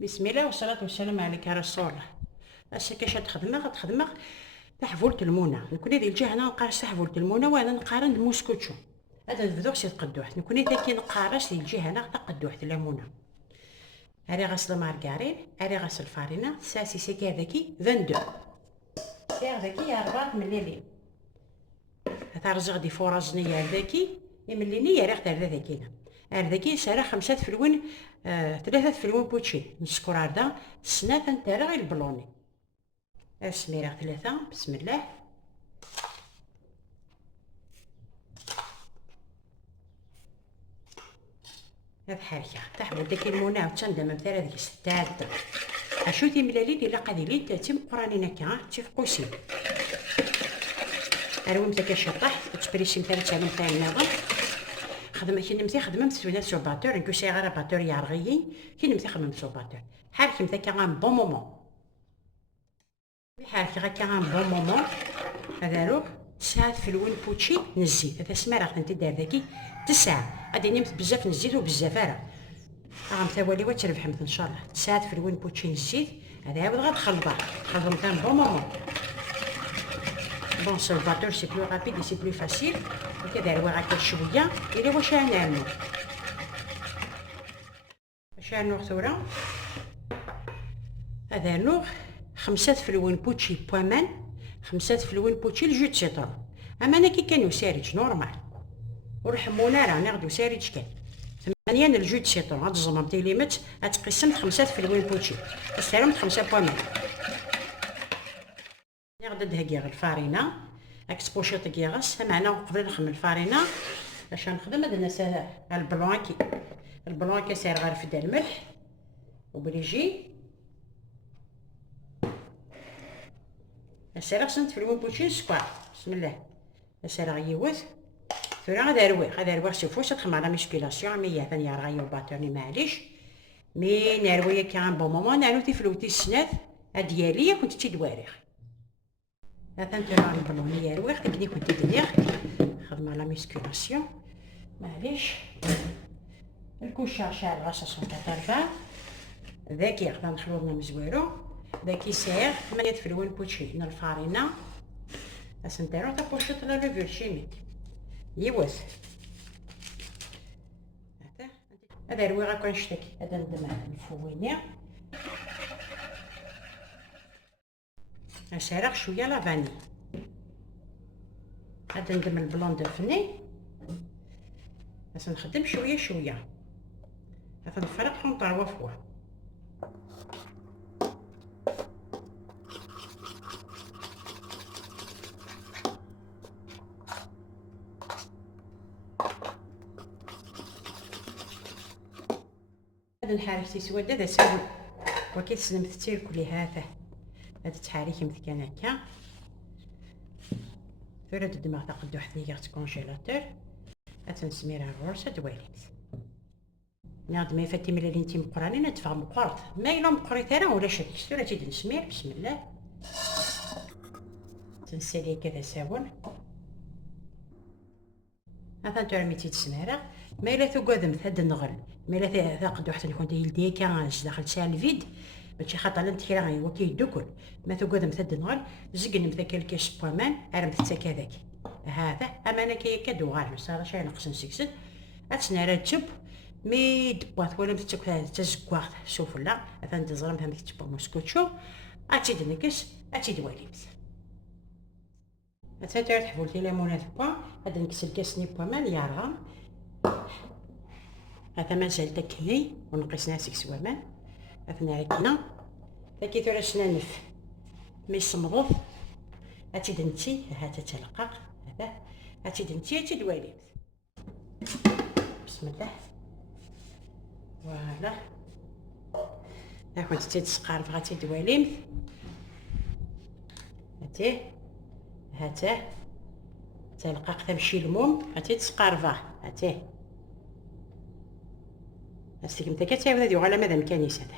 بسم الله والصلاة والسلام عليك يا رسول الله. اش كاش تخدمك تحفولة المونة. نكوني ديال الجهة انا نقارس تحفولة المونة وانا نقارن الموسكوتشو. هذا الفذوق سي تقدوح نكوني تاكي نقارس ديال الجهة انا تقدوح المونة. اري غسل مارغارين اري غسل الفارينة ساسي سيكي هذاكي 22 سير ذاكي 4 مليلين. هذا رزق دي فورازنية هذاكي يمليني يا ريح تاع ذاكينا هذاكي سارة 5 فلوين 3 فلوين بوتشي نسكر هذا سنات نتاع غير البلوني اسميرا 3 بسم الله. هاد حركة تحبل داك المونة وتندم مثلا هذيك ستات اشو تيملالي الا قاديلين تاتم قرانينا كا تيفقوسي اروم تاك الشطح تبريشي مثلا تعلم تاع النظام خدمه كي نمتي خدمه سوينا سو باتور نكو سي غير باتور يارغيين كي نمتي خدمه سو باتور حال كي متى كان بون مومون حال كي كان بون مومون هذا روح ساعات في الوين بوتشي نزيد هذا سما راه انت دار ذاكي 9 غادي نمت بزاف نزيد وبزاف راه ثوالي وتربح ان شاء الله ساعات في الوين بوتشي نزيد هذا عاود غتخلطها خدم كان بون مومون. بون سولفاتور سي بلو رابيد اي سي بلو فاسيل وكذا راه هكا شويه الا واش نعملو واش نوغ ثورة هذا نوغ 5 فلوين بوتشي بوامان 5 فلوين بوتشي الجو سيترون اما انا كي كانوا سارج نورمال والحمونه راه ناخدو سارج كان 8 الجو سيترون هاد الزمام تيليمت غتقسم 5 فلوين بوتشي استلمت 5 بوامان ناخد دهكيغ الفارينه اكسبوشيط كيغاس معنا قبل نخدم الفارينه باش نخدم هاد الناس البلانكي ساير غير في دا الملح وبريجي السير خصنا نتفلو بوتشي سكوار بسم الله السير غيوث ثورا غدا روي سيفوش تخدم على ميسكيلاسيون مي ثاني راه باتوني معليش مي نروي كان بون مومون نالو تفلوتي السنات ديالي كنت تيدواريخ هذا نتاع البلونيه رويخ تكني كنت دنيخ خدمه لا ميسكيلاسيون معليش الكوشا شعر غاسه صنطه ذاك يخدم خلونا مزويرو ذاك يسير 8 فلوين بوتشي من الفارينه اسنتيرو تا بوشيط لا لوفور شيميك يوث هذا روي غا كنشتكي هذا ندم الفويني نسرق شويه لافاني هذا ندم البلون دو فني باش نخدم شويه هذا نفرق نطروا فوق هذا الحريك تيسود هذا ساوي وكيتسلم تير كلي هذا تحريك مثكان هكا فرد الدماغ تاخدو حتى يغت كونجيلاتور تنسميرها الرورسه دواليت ناض ما فاتي ملي انتي مقرانين ندفع مقرط ما الا مقريت انا ولا شريت سوره تيد نسمير بسم الله تنسالي كذا ساون هذا ترمي تسميره ما الا ثقدمت هاد النغل ما الا ثاقدو حتى نكون ديال كانج داخل سال الفيد ماشي خاطر لنتكرا غي هو كيدوكل ما تقدم ثد نغال زقن مثاك الكاش بوامان ارمت تاك هذاك هذا امانه كي كدو غار صار شي نقص نسكسد اتسنا راتب مي دبات ولا متك تزكواخ شوف لا اثن تزرم فهم تجبر موسكوتشو اتيد نكس اتيد واليت اتاتر تحولتي ليمونات بوا هذا نكس الكاس ني بوامان يارغا هذا مازال تكني ونقص ناسك سوامان اثنا ركنا لكي ثورة سنانف مي صمضوط هاتي دنتي هاتا تلقاق هذا هاتي دنتي هاتي دواليت بسم الله فوالا كنت تسقارف غاتي دواليمت هاتي هاتا تلقاق تمشي الموم هاتي تسقارفاه هاتي هاسيك نتا كتعاود هادي وعلى ماذا مكانيس هذا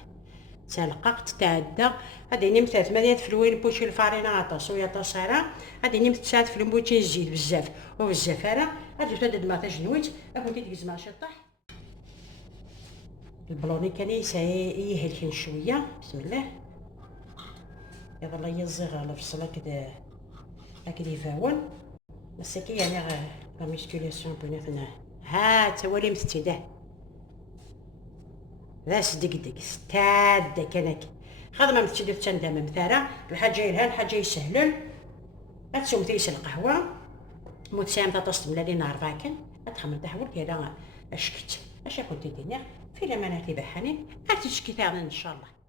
تلقاق تتعدى هادي نمت 8 فلوين بوشي الفارينه عطاس ويا طاسيره هادي نمت 9 فلوين بوشي الزيت بزاف وبزاف راه هادي تدد ما تجنويت كنتي تكزما شطح البلوني كان يهل كان شويه بسم الله يظل يزغ على فصل هكذا يفاول بس كي يعني لا ميسكولاسيون بيناتنا ها تا هو اللي مستده راس دقدق ستاد كانك خدمه متشدد تندم مثارة الحاجه يلها الحاجه يسهلل هتسوي تيس القهوه متسامة تصط ملالي نار باكن اتخمر تحول كذا اشكت اش كنت تدير في لمانات بحنين هاتي تشكي ان شاء الله.